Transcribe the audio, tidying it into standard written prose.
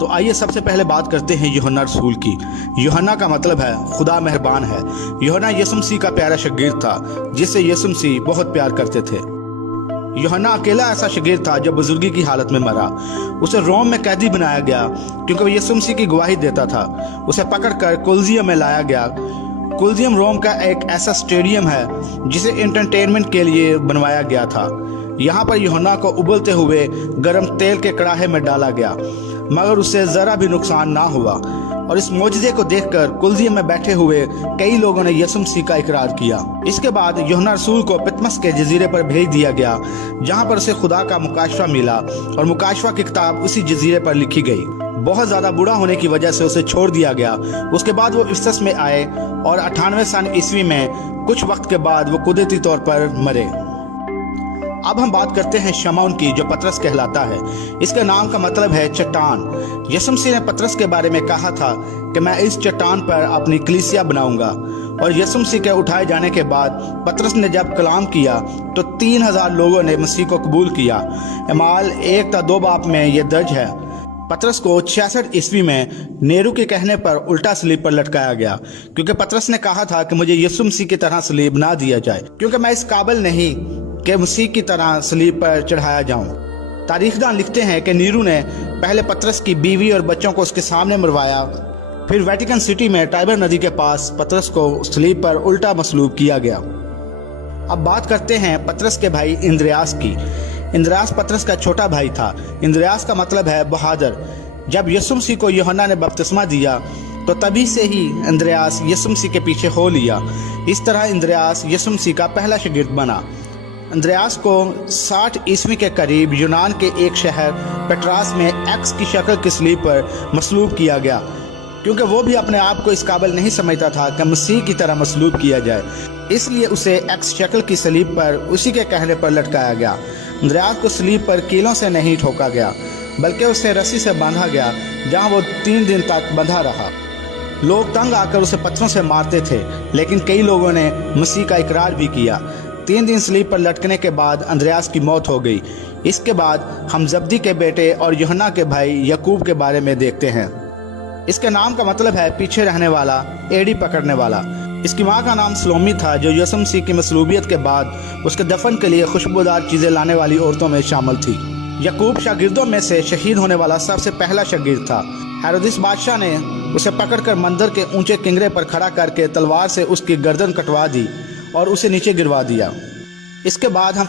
तो आइए सबसे पहले बात करते हैं यूहन्ना रसूल की। यूहन्ना का मतलब है खुदा मेहरबान है। यूहन्ना यीशु मसीह का प्यारा शागिर्द था जिससे यीशु मसीह बहुत प्यार करते थे। यूहन्ना अकेला ऐसा शागिर्द था जो बुजुर्गी की हालत में मरा। उसे रोम में कैदी बनाया गया क्योंकि वो यीशु मसीह की गवाही देता था। उसे पकड़कर कोलिजियम में लाया गया। कोलिजियम रोम का एक ऐसा स्टेडियम है जिसे एंटरटेनमेंट के लिए बनवाया गया था। यहाँ पर यूहन्ना को उबलते हुए गर्म तेल के कड़ाहे में डाला गया, मगर उससे ज़रा भी नुकसान ना हुआ। और इस मौजज़े को देखकर कोलिजियम में बैठे हुए कई लोगों ने यीशु मसीह का इकरार किया। इसके बाद यूहन्ना रसूल को पतमस के जजीरे पर भेज दिया गया, जहाँ पर उसे खुदा का मुकाशवा मिला और मुकाशवा की किताब उसी जजीरे पर लिखी गई। बहुत ज़्यादा बूढ़ा होने की वजह से उसे छोड़ दिया गया। उसके बाद वो इफसस में आए और 98 सन ईस्वी में कुछ वक्त के बाद वो कुदरती तौर पर मरे। अब हम बात करते हैं शमौन की, जो पतरस कहलाता है। इसके नाम का मतलब है चट्टान। यीशु मसीह ने पतरस के बारे में कहा था कि मैं इस चट्टान पर अपनी कलीसिया बनाऊंगा। और यीशु मसीह के उठाए जाने के बाद पतरस ने जब कलाम किया तो 3000 लोगों ने मसीह को कबूल किया। अमाल 1-2 बाब में यह दर्ज है। पतरस को 66 ईस्वी में नेहरू के कहने पर उल्टा सलीब पर लटकाया गया, क्योंकि पतरस ने कहा था कि मुझे यीशु मसीह की तरह सलीब ना दिया जाए, क्योंकि मैं इस काबिल नहीं कि मसीह की तरह सलीब पर चढ़ाया जाऊं। तारीखदान लिखते हैं कि नीरू ने पहले पतरस की बीवी और बच्चों को उसके सामने मरवाया, फिर वेटिकन सिटी में टाइबर नदी के पास पतरस को सलीब पर उल्टा मसलूब किया गया। अब बात करते हैं पतरस के भाई इंद्रियास की। इंद्रियास पतरस का छोटा भाई था। इंद्रियास का मतलब है बहादुर। जब यीशु मसीह को यूहन्ना ने बपतिस्मा दिया तो तभी से ही इंद्रियास यीशु मसीह के पीछे हो लिया। इस तरह इंद्रियास यीशु मसीह का पहला शागिर्द बना। इंद्रियास को 60 ईस्वी के करीब यूनान के एक शहर पेट्रास में एक्स की शक्ल की सलीब पर मसलूब किया गया, क्योंकि वो भी अपने आप को इस काबिल नहीं समझता था कि मसीह की तरह मसलूब किया जाए। इसलिए उसे एक्स शक्ल की सलीब पर उसी के कहने पर लटकाया गया। इंद्रियास को सलीब पर कीलों से नहीं ठोका गया, बल्कि उसे रस्सी से बांधा गया, जहाँ वो 3 दिन तक बंधा रहा। लोग तंग आकर उसे पत्थरों से मारते थे, लेकिन कई लोगों ने मसीह का इकरार भी किया। 3 दिन सलीब पर लटकने के बाद अंद्रयास की मौत हो गई। इसके बाद हम जब्दी के बेटे और यूहन्ना के भाई यकूब के बारे में देखते हैं। इसके नाम का मतलब है पीछे रहने वाला, एड़ी पकड़ने वाला। इसकी माँ का नाम सलोमी था, जो यीशु मसीह की मसलूबियत के बाद उसके दफन के लिए खुशबूदार चीज़ें लाने वाली औरतों में शामिल थी। यकूब शागिर्दों में से शहीद होने वाला सबसे पहला शागिर्द था। हेरोदिस बादशाह ने उसे पकड़कर मंदिर के ऊंचे किंगरे पर खड़ा करके तलवार से उसकी गर्दन कटवा दी और उसे नीचे गिरवा दिया। इसके बाद हम